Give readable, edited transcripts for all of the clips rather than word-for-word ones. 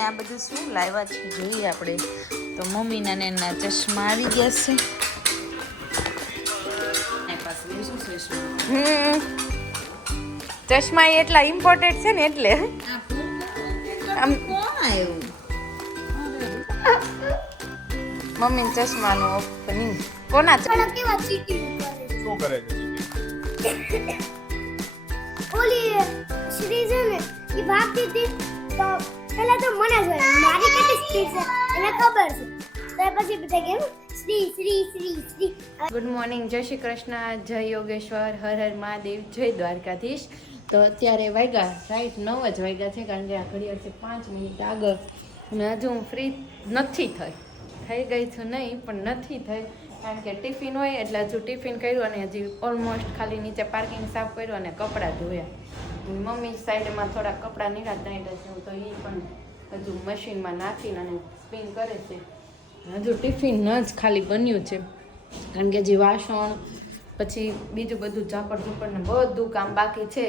આ બધું શું લાવ્યા છે જોઈએ આપણે. તો મમ્મીના ને એના ચશ્મા આવી ગયા છે. ચશ્મા એટલા ઇમ્પોર્ટન્ટ છે ને એટલે આમ મમ્મી ચશ્માનું ઓપનિંગ કોના કેવા ચીટી શું કરે છે ઓલી શ્રી છે ને એ ભાગતી હતી તો પેલા તો મને જ મારી કેટલી સ્પીડ છે એને ખબર છે તો પછી બધા કેમ શ્રી શ્રી શ્રી શ્રી. ગુડ મોર્નિંગ, જય શ્રી કૃષ્ણ, જય યોગેશ્વર, હર હર મહાદેવ, જય દ્વારકાધીશ. તો અત્યારે વાગ્યા રાઈટ 9 જ વાગ્યા છે, કારણ કે આ ઘડિયાળ છે 5 મિનિટ આગળ અને હજુ હું ફ્રી નથી થઈ ગઈ છું નહીં પણ નથી થઈ, કારણ કે ટિફિન હોય એટલે હજુ ટિફિન કર્યું અને હજી ઓલમોસ્ટ ખાલી નીચે પાર્કિંગ સાફ કર્યું અને કપડાં ધોયા. મમ્મી સાઈડમાં થોડા કપડાં નીકળતા છે તો એ પણ હજુ મશીનમાં નાખીને અને સ્પિન કરે છે. હજુ ટિફિન જ ખાલી બન્યું છે, કારણ કે હજી વાસણ પછી બીજું બધું ઝાપડ ઝૂપડ ને બધું કામ બાકી છે.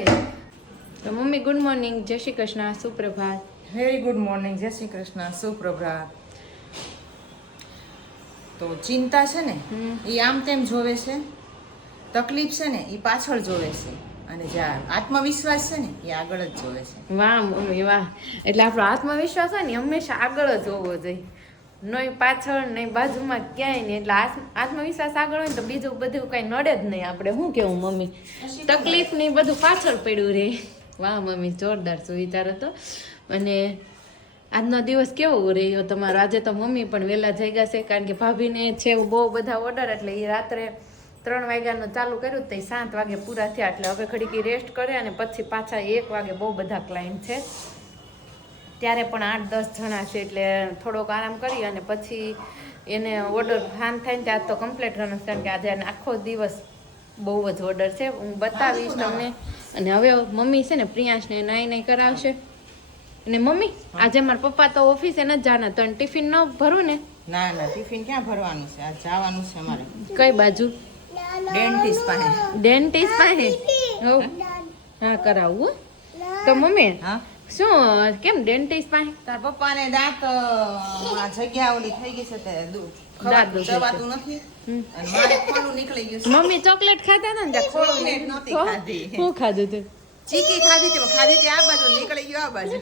તો મમ્મી ગુડ મોર્નિંગ, જય શ્રી કૃષ્ણ, સુપ્રભાત. વેરી ગુડ મોર્નિંગ, જય શ્રી કૃષ્ણ, સુપ્રભાત. તો ચિંતા છે ને એ આમ તેમ જોવે છે, તકલીફ છે ને એ પાછળ જોવે છે, અને જે આત્મવિશ્વાસ છે ને એ આગળ જ જોવે છે. વાહ મમ્મી વાહ, એટલે આપણો આત્મવિશ્વાસ હોય ને હંમેશા આગળ જ હોવો જોઈએ, નહીં પાછળ નહીં બાજુમાં ક્યાંય નહીં. એટલે આત્મવિશ્વાસ આગળ હોય ને તો બીજું બધું કઈ નડે જ નહીં. આપણે શું કેવું મમ્મી, તકલીફ નહીં બધું પાછળ પડ્યું રહે. વાહ મમ્મી, જોરદાર સુવિચાર હતો. અને આજનો દિવસ કેવો રહ્યો તમારો? આજે તો મમ્મી પણ વહેલા જાગ્યા છે, કારણ કે ભાભીને છે બહુ બધા ઓર્ડર, એટલે એ રાત્રે 3 વાગ્યાનું ચાલુ કર્યું તો 7 વાગે પૂરા થયા. એટલે હવે ઘડીકી રેસ્ટ કરે અને પછી પાછા 1 વાગે બહુ બધા ક્લાયન્ટ છે, ત્યારે પણ 8-10 જણા છે, એટલે થોડોક આરામ કરી અને પછી એને ઓર્ડર હાન થાય ને ત્યાં તો કમ્પ્લીટ કરવાનું, કારણ કે આજે આખો દિવસ બહુ જ ઓર્ડર છે. હું બતાવીશ તમને. અને હવે મમ્મી છે ને પ્રિયાંશને નહીં કરાવશે. અને મમ્મી આજે મારા પપ્પા તો ઓફિસે નથી જવાના, તો ટિફિન ન ભરું ને? ના ના, ટિફિન ક્યાં ભરવાનું છે? આ જવાનું છે અમારે. કઈ બાજુ? ડેન્ટિસ્ટ પાસે. ડેન્ટિસ્ટ પાસે? હા કરાવું. તો મમ્મી હા શું કેમ ડેન્ટિસ્ટ પાસે? તાર પપ્પાને દાંત આ જગ્યા ઓલી થઈ ગઈ છે તે દાંત દુખે છે. ચવાતું નથી અને મારે ખોલું નીકળી ગયું છે. મમ્મી ચોકલેટ ખાતા હતા ને ત્યાં ખોળું ચોકલેટ નહોતી ખાધી. શું ખાધું તું? ચીકી ખાધી હતી આ બાજુ, નીકળી ગયું આ બાજુ.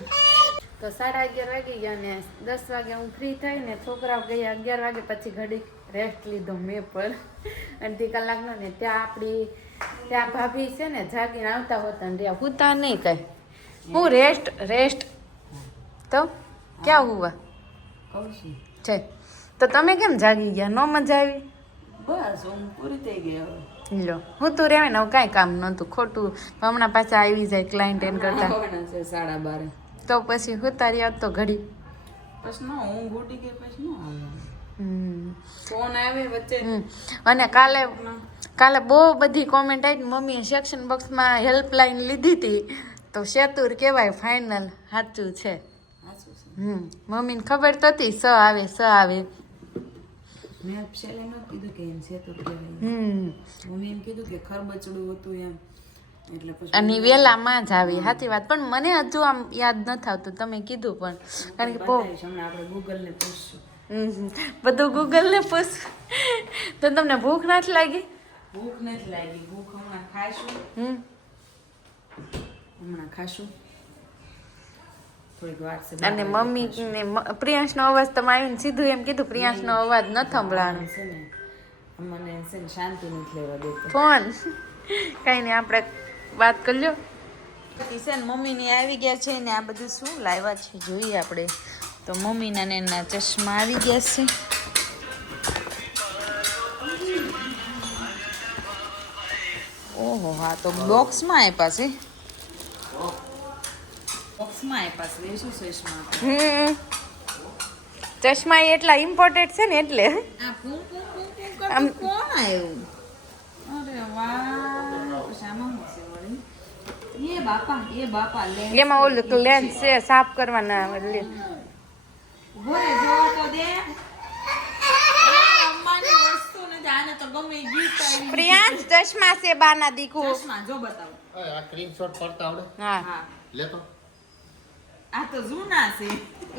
તો 11:30 વાગી ગયા ને 10 વાગે હું ફ્રી થઈ ને છોકરાઓ ગયા 11 વાગે, પછી ઘડી રેસ્ટ લીધો મેં પણ અડધી કલાકનો. ને ત્યાં ભાભી છે ને જાગીને આવતા હોતા ને રહ્યા હુતા નહીં કઈ. હું રેસ્ટ તો ક્યાં હુવા છે? તો તમે કેમ જાગી ગયા? નો મજા આવી? બસ હું પૂરી થઈ ગઈ હવે. લો હું તું રેવે ને કાંઈ કામ નહોતું ખોટું. હમણાં પાછા આવી જાય ક્લાયન્ટ એન કરતા, આવવાના છે 12:30. તો પછી હુતારી આવ તો ઘડી. પછી નો ઊંઘ ઉડી ગઈ, પછી નો આવે. હમ ફોન આવે વચ્ચે. અને કાલે બહુ બધી કોમેન્ટ આવી. મમ્મીએ સેક્શન બોક્સમાં હેલ્પલાઇન લીધી હતી, તો શેતુર કહેવાય ફાઇનલ સાચું છે. મમ્મીને ખબર તો હતી સ આવે. મેં છેલ્લે ન કીધું કે એમ છે તો કહેવાય. મમ્મી એમ કીધું કે ખરબચડું હતું એમ, એટલે પછી અને વેલામાં જ આવી. સાચી વાત, પણ મને હજુ આમ યાદ નથી આવતું. તમે કીધું પણ, કારણ કે બતાવીશ હમણાં. આપણે ગૂગલને પૂછશું. બધું ગૂગલને પૂછ. તો તમને ભૂખ નથી લાગી? ભૂખ નથી લાગી. ભૂખ હમણાં ખાઈશું. થોડીક વાર છે. અને મમ્મી ને પ્રિયાંશનો અવાજ તમે આવીને સીધું એમ કીધું પ્રિયાંશનો અવાજ ન સંભળાણો છે ને મને છે ને શાંતિ નથી લેવા દેતો ફોન. કઈ નહીં, આપણે વાત કરી લ્યો. કિશન મમ્મીની આવી ગયા છે ને આ બધું શું લાવ્યા છે જોઈએ આપણે. તો મમ્મીના ને એના ચશ્મા આવી ગયા છે. ઓહો, હા તો બોક્સમાં આપ્યા છે. બોક્સમાં આપ્યા છે. શું ચશ્મા? ચશ્મા એટલા ઇમ્પોર્ટન્ટ છે ને એટલે આ આમ કોણ આવ્યું? અરે વાહ, શામાં છે વળી? એ બાપા લેન્સ. એમાં ઓલું લેન્સ છે સાફ કરવાના. ભોરે જોવો તો દે. રમવાની વસ્તુ ને જાને તો ગમે ગીત આવી. પ્રિયાંશ ચશ્મા છે બાના દીકુ. ચશ્મા જો બતાવો. આ સ્ક્રીનશોટ પડતા આવડે? હા હા લે તો આ તો જૂના છે.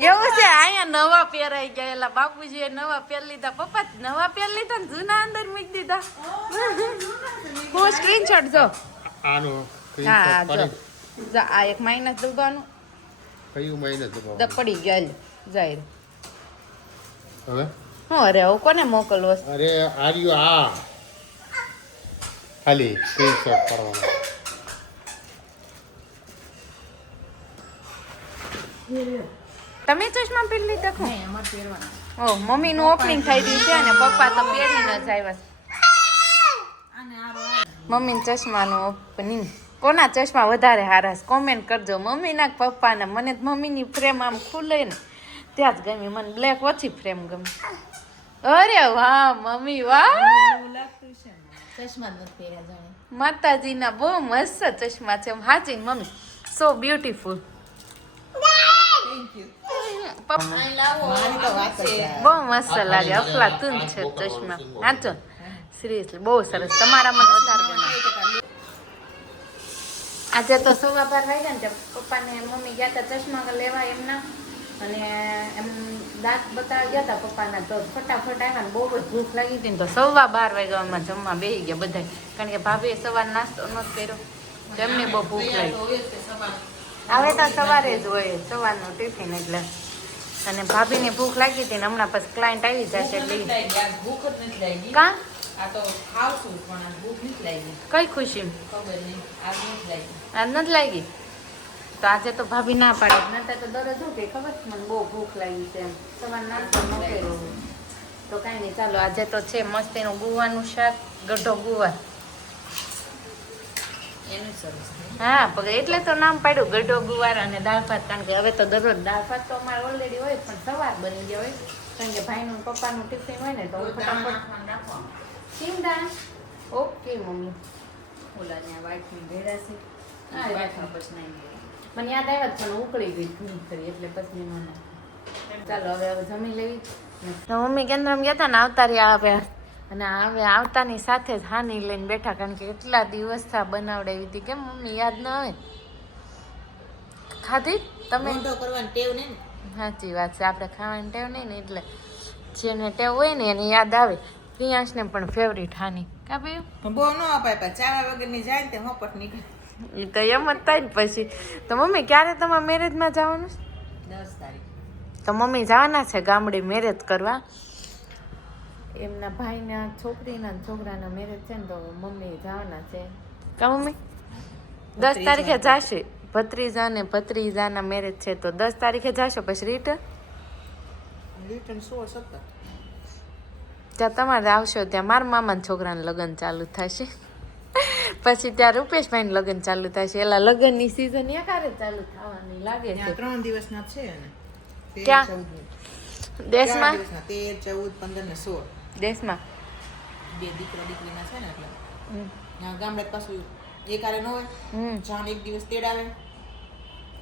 એવું છે અહીંયા નવા પહેરાઈ ગયા એલા બાપુજીએ નવા પહેર લીધા પપ્પા નવા પહેર લીધા ને જૂના અંદર મૂકી દીધા હું સ્ક્રીનશોટ જો આનો હા જો જો આ એક માઇનસ દબાવવાનું કયું મહિને તો પડી ગયા જાય હવે હું અરે હું કોને મોકલવો છે? અરે આર્યો આ ખાલી સ્ક્રીનશોટ પાડવાનો તમે ચશ્મા પહેરી લીધા ખો નહીં અમારે પહેરવાના. ઓ મમ્મીનું ઓપનિંગ થઈ ગયું છે અને પપ્પા તો પહેરીને જ આવ્યા છે આને આરો મમ્મી ચશ્માનું ઓપનિંગ કોના ચશ્મા વધારે હારા છે કોમેન્ટ કરજો મમ્મીના કે પપ્પાના મને તો મમ્મીની ફ્રેમ આમ ખુલે ને ત્યાં જ ગમી મને બ્લેક ઓછી ફ્રેમ ગમી અરે વાહ મમ્મી વાહ એવું લાગતું છે ને. ચશ્મા જ નથી પહેર્યા જાણે. માતાજીના બહુ મસ્ત ચશ્મા છે હાચી mummy so beautiful thank you. પપ્પા મારી તો વાત જ છે. બહુ મસ્ત લાગે અફલાતુન છે ચશ્મા હાચો સિરિયસલી બહુ સરસ તમારા મને વધારે ગમે આજે તો 12:15 વાગ્યા ને પપ્પાને મમ્મી ગયા હતા ચશ્મા લેવા એમના અને એમ દાંત બતાવવા ગયા હતા પપ્પાના તો ફટાફટ આવ્યા ને બહુ જ ભૂખ લાગી હતી ને તો 12:15 વાગ્યામાં જમવા બેસી ગયા બધા કારણ કે ભાભીએ સવાર નાસ્તો નહોતો કર્યો તો એમને બહુ ભૂખ લાગી હવે તો સવારે જ હોય સવારનું ટિફિન એટલે અને ભાભીને ભૂખ લાગી હતી ને હમણાં પછી ક્લાયન્ટ આવી જશે એટલે ભૂખ જ નથી લાગી. કા આ તો ખાવશું પણ આ ભૂખ નથી લાગી. કઈ ખુશી ખબર નહીં આજ નથી લાગી. આજ નથી લાગી તો આજે તો ભાભી ના પાડે નતા તો દરરોજ શું કે ખબર છે મને બહુ ભૂખ લાગી છે એમ સવાર નાસ્તો ન કર્યો તો કાંઈ નહીં ચાલો આજે તો છે મસ્ત એનું ગુવાનું શાક ગઢો ગુવાર એનું સરસ છે. હા પણ એટલે તો નામ પાડ્યું ગઢો ગુવાર અને દાળ ભાત કારણ કે હવે તો દરરોજ દાળ ભાત તો અમારે ઓલરેડી હોય પણ સવાર બની ગયા હોય કારણ કે ભાઈનું પપ્પાનું ટિફિન હોય ને તો હું ફટાફટ નાખવાનું. ચીમડા ઓકે મમ્મી ઓલા ત્યાં વાટની ભેળા છે. હા, વાટમાં પછી નાઈ ગઈ. મને યાદ આવ્યા પણ ઉકળી ગઈ ઘણી ખરી એટલે પછી મને ચાલો હવે જમી લેવી તો મમ્મી કેન્દ્રમાં ગયા હતા ને આવતા રહ્યા આવ્યા અને હવે આવતાની સાથે જ હાની લઈને બેઠા કારણ કે કેટલા દિવસ થા બનાવડાવી હતી કેમ મમ્મી યાદ ન આવે ખાધી તમે મોઢો કરવાની ટેવ નહીં ને. સાચી વાત છે આપણે ખાવાની ટેવ નહીં ને એટલે જેને ટેવ હોય ને એને યાદ આવે પ્રિયાંશને પણ ફેવરિટ હાની કા ભાઈ પણ બહુ ન અપાય પણ ચાવા વગરની જાય ને તે હોપટ નીકળે. એ તો એમ જ થાય ને પછી તો મમ્મી ક્યારે તમારા મેરેજમાં જવાનું છે 10 તારીખ. તો મમ્મી જવાના છે ગામડે મેરેજ કરવા એમના ભાઈના છોકરીના ને છોકરાના મેરેજ છે ને તો મમ્મી જવાના છે કા મમ્મી 10 તારીખે જશે ભત્રીજા ને ભત્રીજાના મેરેજ છે તો 10 તારીખે જશો પછી રિટર્ન રિટર્ન 16-17. ત્યાં તમારે આવશો ત્યાં મારા મામાના છોકરાના લગ્ન ચાલુ થશે પછી ત્યાં રૂપેશભાઈ લગ્ન ચાલુ થશે એલા લગ્નની સિઝન એકારે ચાલુ થવાની લાગે છે ત્યાં 3 દિવસના છે ને. 13, ક્યાં? 14. દેશમાં 13, 14, 15 ને 16. દેશમાં બે દીકરા દીકરીના છે ને એટલે હમ. ત્યાં ગામડે પાછું એકારે ન હોય. હમ જાન એક દિવસ તેડાવે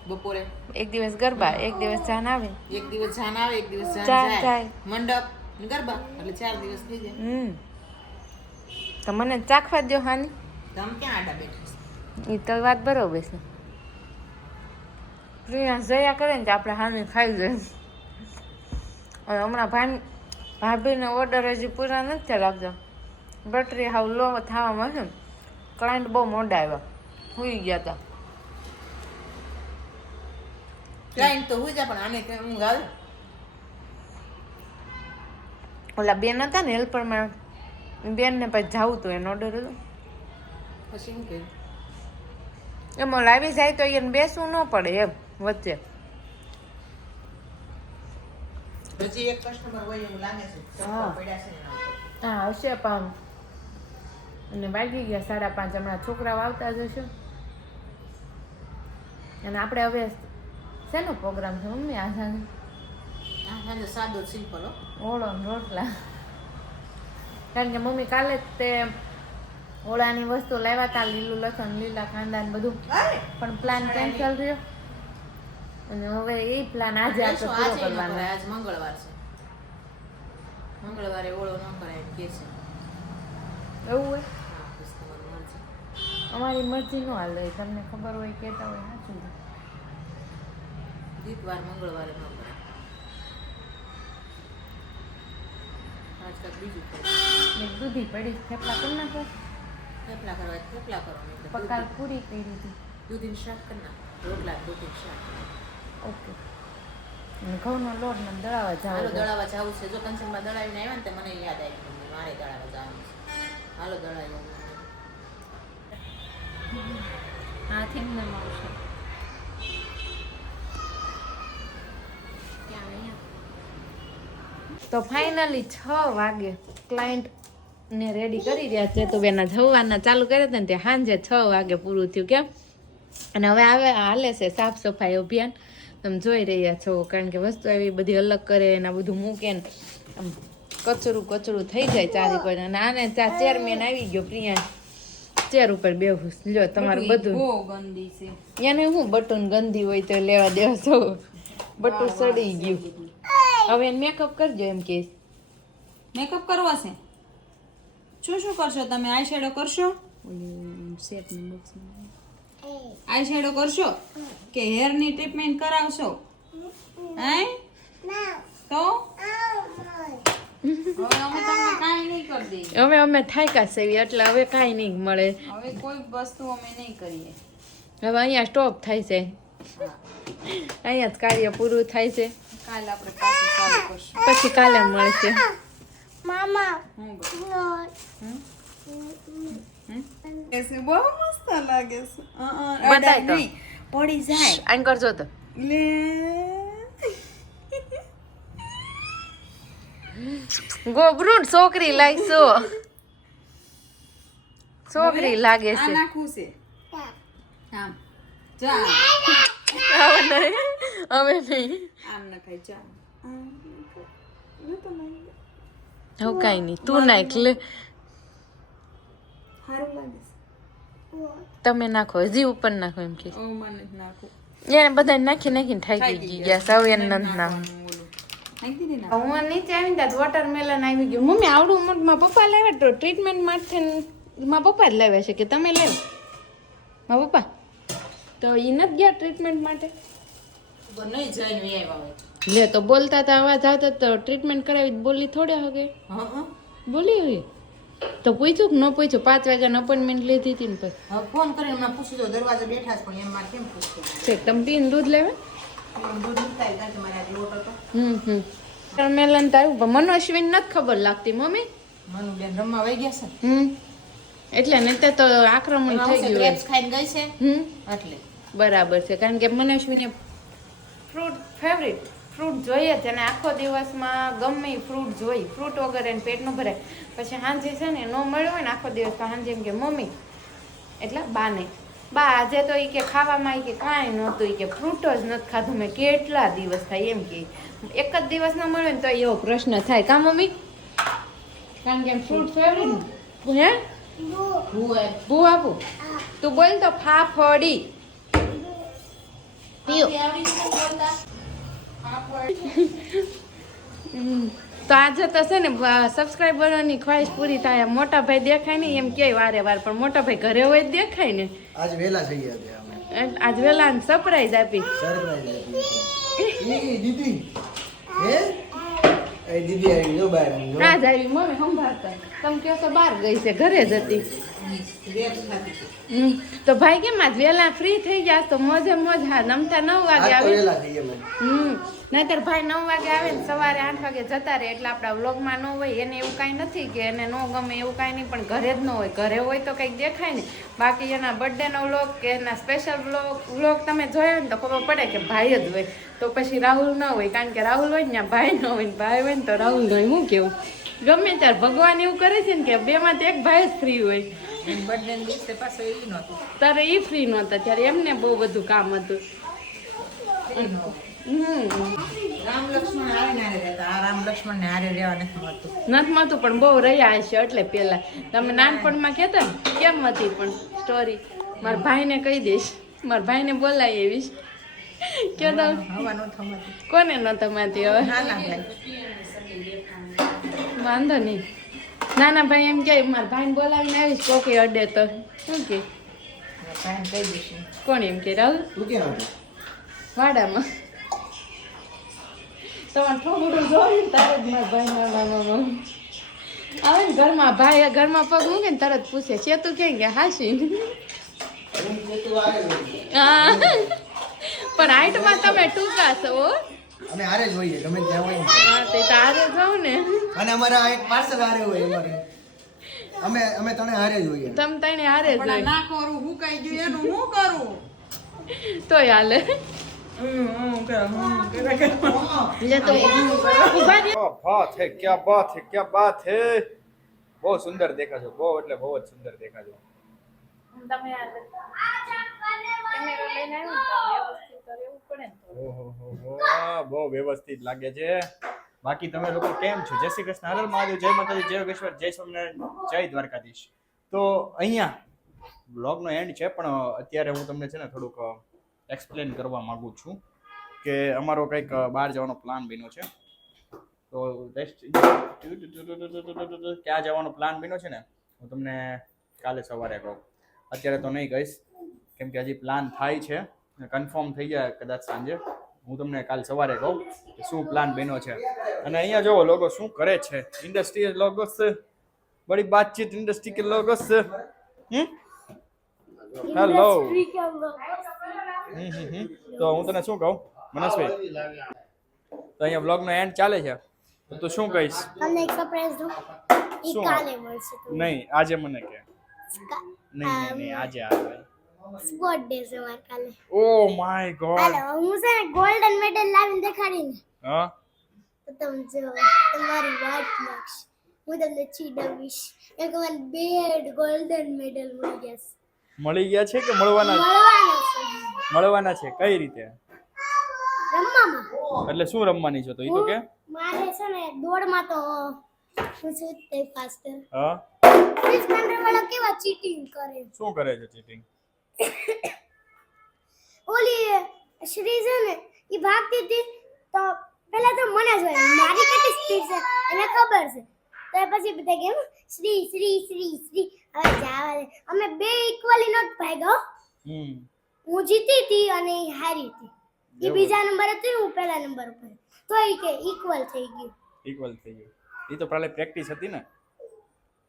બપોરે, એક દિવસ ગરબા એક દિવસ જાન આવે એક દિવસ જાન આવે, એક દિવસ જાન જાન જાય. જાય. મંડપ ને ગરબા એટલે 4 દિવસ થઈ જાય. તો મને ચાખવા દો હાની તમે ક્યાં આડા બેઠા છો? એ તો વાત બરોબર છે પ્રિયાંશ જયા કરે ને તો આપણે હામી ખાઈ જાય હવે હમણાં ભાભીને ઓર્ડર હજી પૂરા નથી થયા લાગતો બેટરી હાવ લો થવામાં છે ક્લાયન્ટ બહુ મોડા આવ્યા સુઈ ગયા હતા ક્લાયન્ટ તો હોય જાય પણ આને કઈ ઊંઘ આવે. ઓલા બેન હતા ને હેલ્પરમાં બેનને પછી જવું હતું એનો ઓર્ડર હતો પછી શું કહ્યું? એમાં લાવી જાય તો એને બેસવું ન પડે એમ વચ્ચે હજી એક કસ્ટમર હોય એવું લાગે છે. હા. પડ્યા છે ને એના ઉપર. હા હશે પણ અને વાગી ગયા 5:30 હમણાં છોકરાઓ આવતા જ હશે અને આપણે હવે શેનો પ્રોગ્રામ છે મમ્મી આ સાંજે આ સાંજે સાદો સિમ્પલ હો. ઓળો ને રોટલા કારણ કે મમ્મી કાલે જ તે ઓળાની વસ્તુ લાવ્યા હતા લીલું લસણ લીલા કાંદા ને બધું પણ પ્લાન કેન્સલ રહ્યો અને હવે એ પ્લાન આજે આપણે પૂરો આજે ન કરવાનો કરાય, આજ મંગળવાર છે. મંગળવારે ઓળો ન કરાય એમ કે છે. એવું હોય હા, બસ તમારી મરજી. અમારી મરજી નો હાલે તમને ખબર હોય કહેતા હોય સાચું દીપવાર મંગળવારે ન કરે આજકાલ બીજું કરે એક દૂધી પડી થેપલા કરી નાખો થેપલા કરવા હોય તો થેપલા કરો નહીં તો પકાલ પૂરી કરી દીધી દૂધીનું શાક કરી નાખો રોટલા દૂધીનું શાક ઓકે અને ઘઉંનો લોટ ને દળાવા હાલો જાવ દળાવા જવું છે જો કંચનમાં દળાવીને આવ્યા ને તો મને યાદ આવી ગયું મારે દળાવા જવાનું છે હાલો દળાવી હા થેમ ને આવશે તો ફાઇનલી 6 વાગે ક્લાયન્ટ ને રેડી કરી રહ્યા છે તો બેના જવાના ચાલુ કર્યા હતા ને તે સાંજે 6 વાગે પૂરું થયું કેમ અને હવે હાલે છે સાફ સફાઈ અભિયાન તમે જોઈ રહ્યા છો કારણ કે વસ્તુ એવી બધી અલગ કરે એના બધું મૂકે ને આમ કચરું થઈ જાય ચારી પર અને આને ચેરમેન આવી ગયો પ્રિયા ચેર ઉપર બેહું લ્યો તમારું બધું બહુ ગંદી છે એને હું બટન ગંદી હોય તો લેવા દેવા છો બટું સડી ગયું હવે એને મેકઅપ કરજો એમ કે મેકઅપ કરવો છે શું કરશો તમે આઈ શેડો કરશો આઈ શેડો કરશો કે હેર ની ટ્રીટમેન્ટ કરાવશો હે તો હવે અમે તમને કાંઈ નહીં કરી દઈએ હવે અમે થાક્યા સેવી એટલે હવે કાંઈ નહીં મળે હવે કોઈ વસ્તુ અમે નહીં કરીએ હવે અહીંયા સ્ટોપ થાય છે અહીંયા જ કાર્ય પૂરું થાય છે કાલે આપણે પાછું ચાલુ કરશું પછી કાલે મળશે મામા હું નો બહુ મસ્ત લાગે છે બતાય તો. નહીં પડી જાય આમ કરજો તો લે ગોબરું છોકરી લાગશો છોકરી લાગે આ છે નાખવું છે આમ જા હવે નહીં હવે નહીં આમ નખાય જા હવે કાંઈ નહીં તું નાખ લે સારું લાગે છે તમે નાખો હજી ઉપર નાખો એમ કે ઓ મને જ નાખું એને બધા નાખીને થાકી ગયા હવે એને નથી નાખવું નાખી દીધી ને હું નીચે આવી ત્યાં વોટરમેલન આવી ગયું મમ્મી આવડું મોટું મારા પપ્પા લાવ્યા તો ટ્રીટમેન્ટ માટે મારા પપ્પા જ લાવ્યા છે કે તમે લાવ્યા મારા પપ્પા તો એ નથી ગયા ટ્રીટમેન્ટ માટે તો નહીં જઈને આવ્યા હોય લે તો બોલતા હતા અવાજ આવતો તો ટ્રીટમેન્ટ કરાવી બોલી થોડે હવે હા બોલી હોય તો પૂછ્યું કે ન પૂછ્યું 5 વાગ્યાની અપોઇન્ટમેન્ટ લીધી હતી ને પછી હવે ફોન કરીને હમણાં પૂછી દો દરવાજે બેઠા છે પણ એમ મારે કેમ પૂછતું છે તમે પીને દૂધ લેવા દૂધ ઉતારી કારણ કે મારે આજે લોટ હતો વોટરમેલન તો આવ્યું પણ મનોશ્વિન નથી ખબર લાગતી મમ્મી મનુબેન રમવા વહી ગયા છે એટલે નહીં તો આક્રમણ થઈ ગયું ગ્રેપ્સ ખાઈને ગઈ છે એટલે બરાબર છે કારણ કે મનોશ્વીને ફ્રૂટ ફેવરિટ ફ્રૂટ જોઈએ છે અને આખો દિવસમાં ગમે એ ફ્રૂટ જોઈ ફ્રૂટ વગર એને પેટ ન ભરાય પછી સાંજે છે ને ન મળ્યો હોય ને આખો દિવસ તો સાંજે એમ કે મમ્મી એટલે બાને બા આજે તો એ કે ખાવામાં એ કે કાંઈ નહોતું એ કે ફ્રૂટ જ નથી ખાધું મેં કેટલા દિવસ થાય એમ કે એક જ દિવસ ન મળ્યો ને તો એવો પ્રશ્ન થાય કા મમ્મી કારણ કે ફ્રૂટ ફેવરિટ હે ભૂ આપું તું બોલ તો ફાફડી પીઓ તો આજે તો છે ને સબસ્ક્રાઈબરોની ખ્વાહિશ પૂરી થાય મોટા ભાઈ દેખાય નહીં એમ કે વારે વાર પણ મોટા ભાઈ ઘરે હોય જ દેખાય ને આજ વેલા થઈ ગયા છે અમે આજ વેલા સરપ્રાઈઝ આપી સરપ્રાઈઝ આપી એ દીદી હે એ દીદી આવી જો બહાર આવી જો આજ આવી મમ્મી સંભાળતા તમે કહો તો બહાર ગઈ છે ઘરે જ હતી તો ભાઈ કેમ આજ વેલા ફ્રી થઈ ગયા તો મોજે મોજ હા નમતા 9 વાગે આજ તો આવે વેલા થઈ ગયા મને નહીતર ભાઈ 9 વાગે આવે ને સવારે 8 વાગે જતા રહે એટલે આપણા વ્લોગમાં ન હોય એને એવું કાંઈ નથી કે એને ન ગમે એવું કાંઈ નહીં પણ ઘરે જ ન હોય ઘરે હોય તો કંઈક દેખાય ને બાકી એના બર્થડેનો વ્લોગ કે એના સ્પેશિયલ વ્લોગ તમે જોયો ને તો ખબર પડે કે ભાઈ જ હોય તો પછી રાહુલ ન હોય કારણ કે રાહુલ હોય ને ત્યાં ભાઈ ન હોય ને ભાઈ હોય ને તો રાહુલ ન હોય હું કેવું ગમે ત્યારે ભગવાન એવું કરે છે ને કે બેમાંથી એક ભાઈ જ ફ્રી હોય બર્થડે દિવસે પાછો એ નહોતું ત્યારે એ ફ્રી નહોતા ત્યારે એમને બહુ બધું કામ હતું રામ લક્ષ્મણ આવીને હારે રહેતા આ રામ લક્ષ્મણ ને હારે રહેવા નથી મળતું નથી મળતું પણ બહુ રહ્યા હશે એટલે પેલા તમે નાનપણમાં કહેતા ને કેમ હતી પણ સ્ટોરી મારા ભાઈને કહી દઈશ મારા ભાઈને બોલાય એવી કે તો હવા નો થમાતી કોને ન તમાતી હવે નાના ભાઈ વાંધો નહીં નાના ભાઈ એમ કે મારા ભાઈને બોલાવીને આવીશ કોકી અડે તો શું કે ભાઈને કહી દઈશું કોણ એમ કે રાહુલ તું ક્યાં હતો વાડામાં તમારે થોડું જોયું તારે જ મારા ભાઈ આવે ને ઘરમાં ભાઈ ઘરમાં પગ મૂકે ને તરત પૂછે છે તું ક્યાં ગયા હાસી હા પણ હાઈટમાં તમે ટૂંકા છો હો. અમે હારે જ હોઈએ ગમે ત્યાં હોય ને. હા તે તારે જાઉં ને અને અમારા એક પાર્સલ હારે હોય અમારે અમે તને હારે જ હોઈએ તમ તને હારે પણ આ જોઈ ના કરું હું કઈ ગયું એનું હું કરું તોય હાલે લે તો ઉભા રહે. बात है क्या बात है क्या बात है बहुत सुंदर देखा जो बहुत એટલે બહુ જ સુંદર દેખા જો ઓહો બહુ વ્યવસ્થિત લાગે છે બાકી તમે લોકો કેમ છો જય શ્રી કૃષ્ણ હર મહાદેવ જય માતાજી જય યોગેશ્વર જય સ્વામિનારાયણ જય દ્વારકાધીશ તો અહીંયા બ્લોગનો એન્ડ છે પણ અત્યારે હું તમને છે ને થોડુંક એક્સપ્લેન કરવા માંગુ છું કે અમારો કંઈક બહાર જવાનો પ્લાન બન્યો છે તો ક્યાં જવાનો પ્લાન બન્યો છે ને હું તમને કાલે સવારે કહું અત્યારે તો નહીં કહીશ કેમ કે હજી પ્લાન થાય છે કન્ફર્મ થઈ જાય કદાચ સાંજે હું તમને કાલ સવારે કહું કે શું પ્લાન બન્યો છે અને અહીંયા જોવો લોકો શું કરે છે ઇન્ડસ્ટ્રીયલ લોકો છે બડી બાતચીત ઇન્ડસ્ટ્રી કે લોકો છે હેલો તો હું તને શું કહું મનસભાઈ તો અહીંયા બ્લોગનો એન્ડ ચાલે છે તો તું શું કહીશ તમને એક સરપ્રાઈઝ દઉં ઈ શું? કાલે મળશે તમને. નહીં આજે મને કે નહીં આજે આવે સ્પોર્ટ ડે છે મારે કાલે ઓ માય ગોડ હાલો હું છે ને ગોલ્ડન મેડલ લાવીને દેખાડીને હા તો તમે જો તમારી વાત લાગશે હું તમને ચીડવીશ એક મને બે ગોલ્ડન મેડલ મળી ગયા છે મળી ગયા છે કે મળવાના મળવાના છે મળવાના છે કઈ રીતે રમવામાં એટલે શું રમવાની છો તો એ તો કે મારે છે ને દોડમાં તો હું છું તે ફાસ્ટર હા પ્લીઝ કંટ્રી વાળા કેવા ચીટિંગ કરે શું કરે છે ચીટિંગ ઓલી શ્રી છે ને એ ભાગતી હતી તો પહેલા તો મને જોઈ મારી કેટલી સ્પીડ છે એને ખબર છે તો એ પછી બધા કેમ શ્રી શ્રી શ્રી શ્રી હવે જાવા દે અમે બે ઇક્વલી નોટ ભાગ્યો હું જીતી હતી અને એ હારી હતી એ બીજા નંબર હતી હું પહેલા નંબર ઉપર તો એ કે ઇક્વલ થઈ ગયું ઇક્વલ થઈ ગયું એ તો પહેલા પ્રેક્ટિસ હતી ને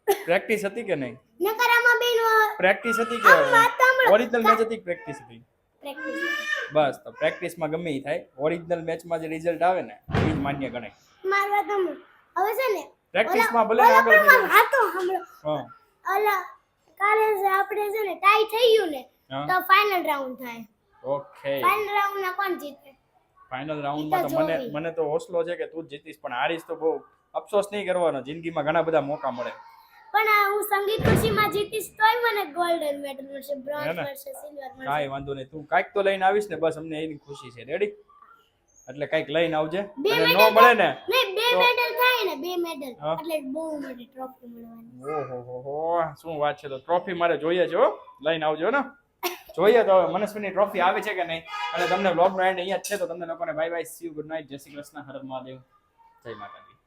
પ્રેક્ટિસ હતી કે નહીં નકર આમાં બેનો પ્રેક્ટિસ હતી કે વાત સાંભળો. ઓરિજિનલ મેચ હતી પ્રેક્ટિસ હતી પ્રેક્ટિસ બસ તો પ્રેક્ટિસમાં ગમે એ થાય ઓરિજિનલ મેચમાં જે રિઝલ્ટ આવે ને એ જ માન્ય ગણાય મારી વાત સાંભળો હવે છે ને પ્રેક્ટિસમાં ભલે ઓલા આગળ પણ જઈએ. વાત તો સાંભળો હા અલા કાલે છે આપણે છે ને ટાઈ થઈ ગયું ને હા. તો ફાઇનલ રાઉન્ડ થાય ઓકે ફાઇનલ રાઉન્ડ માં કોણ જીતે ફાઇનલ રાઉન્ડમાં તો ઈ તો જોવી. મને તો હોસલો છે કે તું જ જીતીશ પણ હારીશ તો બહુ અફસોસ નહીં કરવાનો જિંદગીમાં ઘણા બધા મોકા મળે પણ હું સંગીત ખુશીમાં જીતીશ તોય મને ગોલ્ડન મેડલ મળશે હે બ્રોન્ઝ ને? મળશે સિલ્વર મળશે કાંઈ વાંધો નહીં તું કાંઈક તો લઈને આવીશ ને બસ અમને એની ખુશી છે રેડી એટલે કાંઈક લઈને આવજે બે અને medal નો મળે ને નહીં બે તો- મેડલ થાય ને બે મેડલ હા. એટલે બહુ મોટી ટ્રોફી મળવાની ઓહો શું વાત છે તો ટ્રોફી મારે જોઈએ છે હો લઈને આવજો ને જોઈએ તો હવે મનસ્વીની ટ્રોફી આવે છે કે નહીં અને તમને બ્લોગનો એન્ડ અહીંયા જ છે તો તમને લોકોને bye bye see you good night જય શ્રી કૃષ્ણ હર મહાદેવ જય માતાજી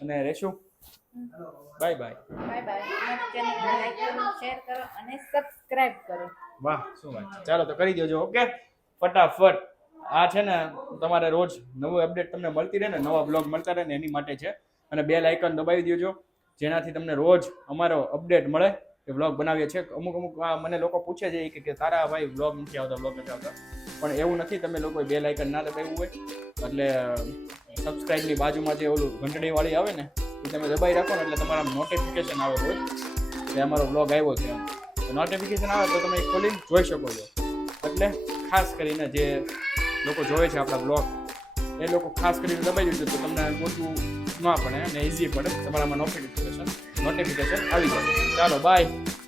અને રેશું બાય બાય બાય બાય અમારી ચેનલને લાઈક કરો શેર કરો અને સબસ્ક્રાઇબ કરો વાહ શું વાત છે ચાલો તો કરી દેજો ઓકે ફટાફટ આ છે ને તમારે રોજ નવું અપડેટ તમને મળતી રહે ને નવા બ્લોગ મળતા રહે ને એની માટે છે અને બેલ આઇકન દબાવી દેજો જેનાથી તમને રોજ અમારો અપડેટ મળે કે બ્લોગ બનાવીએ છીએ અમુક મને લોકો પૂછે છે કે તારા ભાઈ બ્લોગ નથી આવતા પણ એવું નથી તમે લોકોએ બેલ આઇકન ના દબાવ્યું હોય એટલે સબસ્ક્રાઇબની બાજુમાં જે ઓલું ઘંટડીવાળી આવે ને એ તમે દબાઈ રાખો ને એટલે તમારા નોટિફિકેશન આવે રોજ કે અમારો બ્લોગ આવ્યો છે તો નોટિફિકેશન આવે તો તમે ખોલીને જોઈ શકો છો એટલે ખાસ કરીને જે લોકો જોવે છે આપણા બ્લોગ એ લોકો ખાસ કરીને દબાઈ દેજો તો તમને ગોતવું ન પડે અને ઇઝી પડે તમારામાં નોટિફિકેશન આવી જાય ચાલો બાય